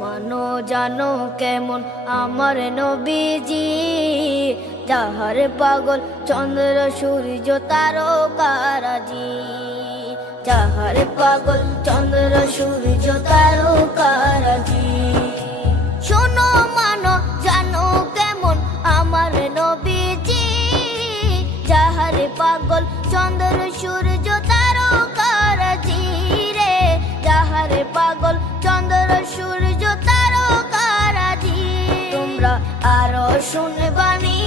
মানো জানো কেমন আমার নবীজি, যাহার পাগল চন্দ্র সূর্য তারকারাজি, যাহার পাগল চন্দ্র সূর্য তারকারাজি। শোনো মানো জানো কেমন আমার নবীজি, যাহার পাগল চন্দ্র সূর্য তারকারাজি রে, যাহার পাগল চন্দ্র সূর্য তারকারাজি। তোমরা আরো শুনবানি